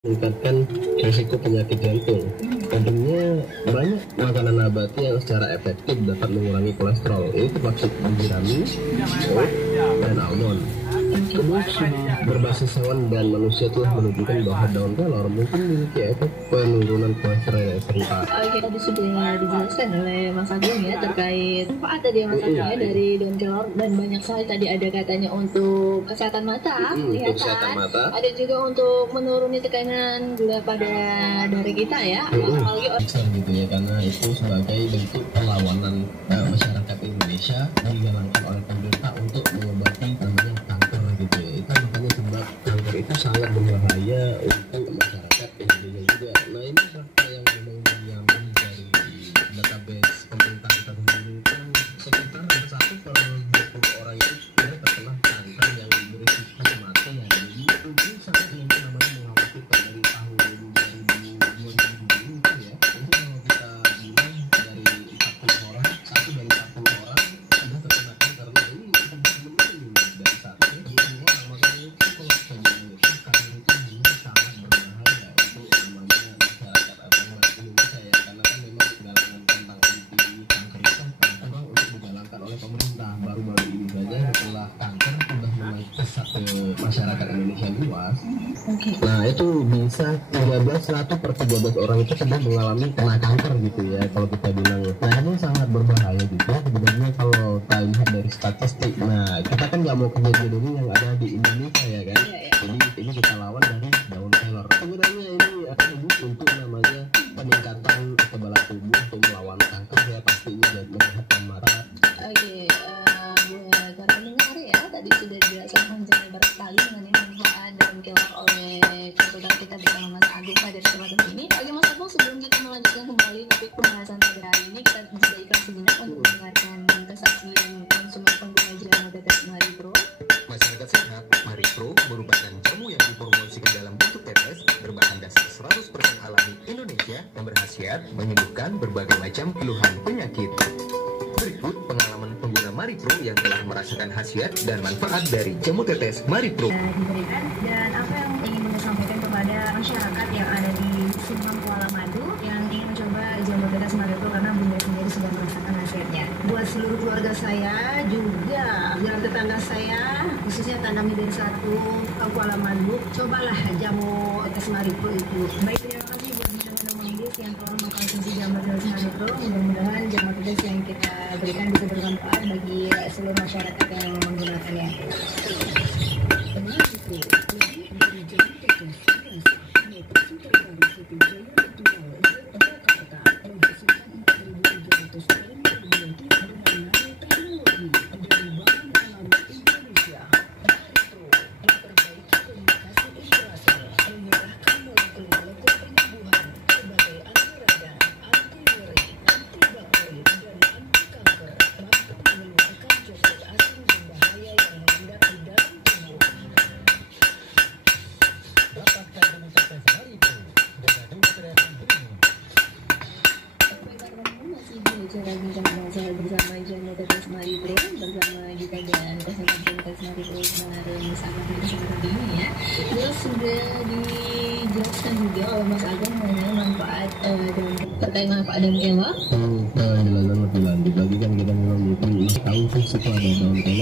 meningkatkan risiko penyakit jantung. Tentunya banyak makanan nabati yang secara efektif dapat mengurangi kolesterol. Ini termasuk gurami, oat, dan almond. Kemudian berbasis hewan dan manusia telah menunjukkan bahwa daun kelor mungkin memiliki efek penurunan kolesterol yang serupa. Oke, tadi sudah dijelaskan oleh Mas Agung ya terkait apa ada dia Mas Agung ya dari daun kelor, dan banyak sekali tadi ada katanya untuk kesehatan mata, Untuk kesehatan mata. Ada juga untuk menuruni tekanan gula pada darah kita ya, apalagi Bisa gitu ya, karena itu sebagai bentuk perlawanan masyarakat Indonesia yang dijalankan oleh pemerintah untuk mengobati namanya kanker gitu ya. Itu makanya sebab kanker itu sangat berbahaya untuk masyarakat Indonesia juga. Nah, ini fakta yang memang diambil dari database pemerintah kita sendiri, kan sekitar 1/20 orang itu sudah terkena kanker yang berisiko kematian. Jadi itu sangat namanya mengkhawatirkan dari tahun 2020 itu ya. Itu kalau kita bilang dari 40 orang, 1 dari 40 orang sudah terkena kanker. Nah, ini benar-benar dari satu ya 20 orang. Makanya itu kalau kita bilang itu kanker itu memang sangat berbahaya untuk namanya masyarakat atau rakyat Indonesia ya, karena kan memang penggalangan tentang anti kanker itu kan memang untuk dijalankan oleh pemerintah. Baru-baru ini saja setelah kanker sudah mulai pesat ke masyarakat Indonesia luas. Nah, itu bisa 1/13 orang itu sedang mengalami kena kanker gitu ya kalau kita bilang. Nah, ini sangat berbahaya juga sebenarnya kalau kita lihat dari statistik. Nah, kita kan nggak mau kejadian ini yang ada di Indonesia ya kan. Jadi ini kita lawan dari daun kelor. Sebenarnya ini akan untuk namanya peningkatan kekebalan tubuh untuk melawan kanker ya, pastinya dan menyehatkan mata. Oke, buat para pendengar ya, tadi sudah dijelaskan panjang lebar sekali mengenai manfaat daun kelor oleh konsultan kita bersama Mas Agung pada kesempatan ini. Oke Mas Agung, sebelum kita melanjutkan kembali topik pembahasan pada hari ini, kita bisa ikhlas sejenak untuk mendengarkan kesaksian konsumen pengguna jamu tetes Maripro. Masyarakat sehat, Maripro merupakan jamu yang dipromosikan dalam bentuk tetes berbahan dasar 100% alami Indonesia yang berkhasiat menyembuhkan berbagai macam keluhan penyakit. Berikut pengalaman pengguna Maripro yang telah merasakan khasiat dan manfaat dari jamu tetes Maripro. Diberikan, dan apa yang ingin kami sampaikan kepada masyarakat yang ada di Simpang Kuala Madu yang ingin mencoba jamu tetes Maripro karena Bunda sendiri sudah merasakan hasilnya. Buat seluruh keluarga saya juga, jalan tetangga saya, khususnya Tandami dari 1 Kuala Madu, cobalah jamu tetes Maripro itu. Baik, terima kasih buat teman-teman medis yang telah mengkonsumsi jamu tetes Maripro. Mudah-mudahan jamu tetes yang kita berikan bisa bermanfaat bagi seluruh masyarakat yang menggunakannya. Bersama jamu tetes Maripro, bersama kita dan konsultan tetes Maripro kemarin sangat seperti ini ya. Terus sudah dijelaskan juga oleh Mas Agung mengenai manfaat terkait manfaat daun kelor. Penjelasan lebih lanjut lagi kan kita memang bukan tahu sih itu ada daun kelor